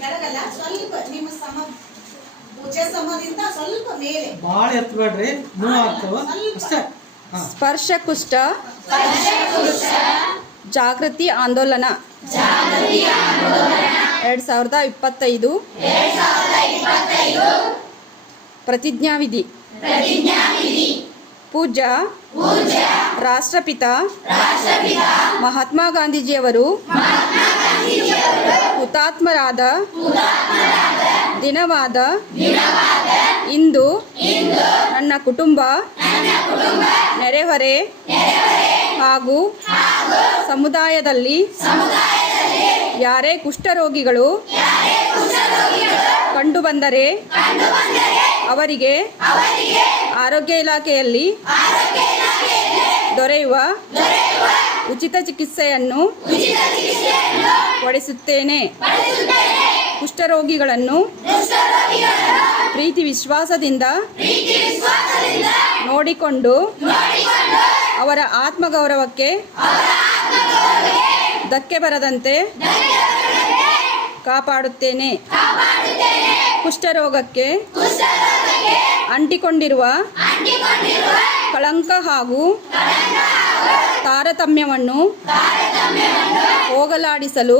ಕೆಳಗಲ್ಲ ಸ್ವಲ್ಪ ನಿಮ್ಮ ಸಮ ಭುಜ ಸಮದಿಂದ ಸ್ವಲ್ಪ ಮೇಲೆ. ಭಾಳ ಎತ್ತಬೇಡ್ರಿ ನೋವು ಆಗ್ತಾವ ಅಷ್ಟೇ. ಹಾಂ. ಸ್ಪರ್ಶ ಕುಷ್ಟ ಜಾಗೃತಿ ಆಂದೋಲನ. ಎರಡ್ ಸಾವಿರದ ಇಪ್ಪತ್ತೈದು. ಪ್ರತಿಜ್ಞಾವಿಧಿ. ಪೂಜಾ ರಾಷ್ಟ್ರಪಿತ. ಮಹಾತ್ಮ ಗಾಂಧೀಜಿಯವರು. ಹುತಾತ್ಮರಾದ ದಿನವಾದ ಇಂದು ನನ್ನ ಕುಟುಂಬ ನೆರೆಹೊರೆ ಹಾಗೂ ಸಮುದಾಯದಲ್ಲಿ ಯಾರೇ ಕುಷ್ಠರೋಗಿಗಳು ಕಂಡುಬಂದರೆ ಅವರಿಗೆ ಆರೋಗ್ಯ ಇಲಾಖೆಯಲ್ಲಿ ದೊರೆಯುವ ಉಚಿತ ಚಿಕಿತ್ಸೆಯನ್ನು ಒಡಿಸುತ್ತೇನೆ ಕುಷ್ಠರೋಗಿಗಳನ್ನು ಪ್ರೀತಿ ವಿಶ್ವಾಸದಿಂದ ನೋಡಿಕೊಂಡು ಅವರ ಆತ್ಮಗೌರವಕ್ಕೆ ಧಕ್ಕೆ ಬರದಂತೆ ಕಾಪಾಡುತ್ತೇನೆ. ಕುಷ್ಠರೋಗಕ್ಕೆ ಅಂಟಿಕೊಂಡಿರುವ ಕಳಂಕ ಹಾಗೂ ತಾರತಮ್ಯವನ್ನು ಹೋಗಲಾಡಿಸಲು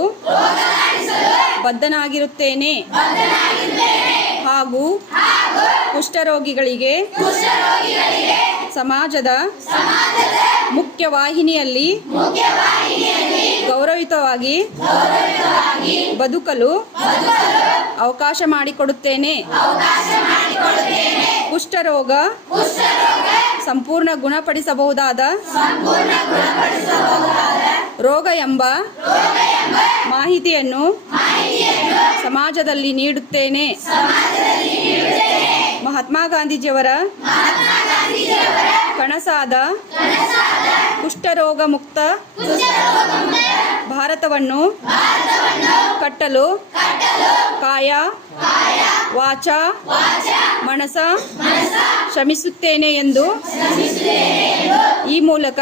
ಬದ್ಧನಾಗಿರುತ್ತೇನೆ. ಹಾಗೂ ಕುಷ್ಠರೋಗಿಗಳಿಗೆ ಸಮಾಜದ ಮುಖ್ಯವಾಹಿನಿಯಲ್ಲಿ ಗೌರವಿತವಾಗಿ ಬದುಕಲು ಅವಕಾಶ ಮಾಡಿಕೊಡುತ್ತೇನೆ. ಕುಷ್ಠರೋಗ ಸಂಪೂರ್ಣ ಗುಣಪಡಿಸಬಹುದಾದ ರೋಗ ಎಂಬ ಮಾಹಿತಿಯನ್ನು ಸಮಾಜದಲ್ಲಿ ನೀಡುತ್ತೇನೆ. ಮಹಾತ್ಮ ಗಾಂಧೀಜಿಯವರ ಕಣಸಾದ ಕುಷ್ಠರೋಗ ಮುಕ್ತ ಭಾರತವನ್ನು ಕಟ್ಟಲು ಕಾಯ ವಾಚ. ಮನಸ. ಶ್ರಮಿಸುತ್ತೇನೆ ಎಂದು. ಈ ಮೂಲಕ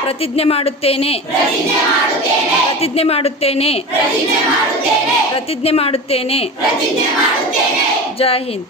ಪ್ರತಿಜ್ಞೆ ಮಾಡುತ್ತೇನೆ. ಪ್ರತಿಜ್ಞೆ ಮಾಡುತ್ತೇನೆ. ಪ್ರತಿಜ್ಞೆ ಮಾಡುತ್ತೇನೆ. ಜೈ ಹಿಂದ್.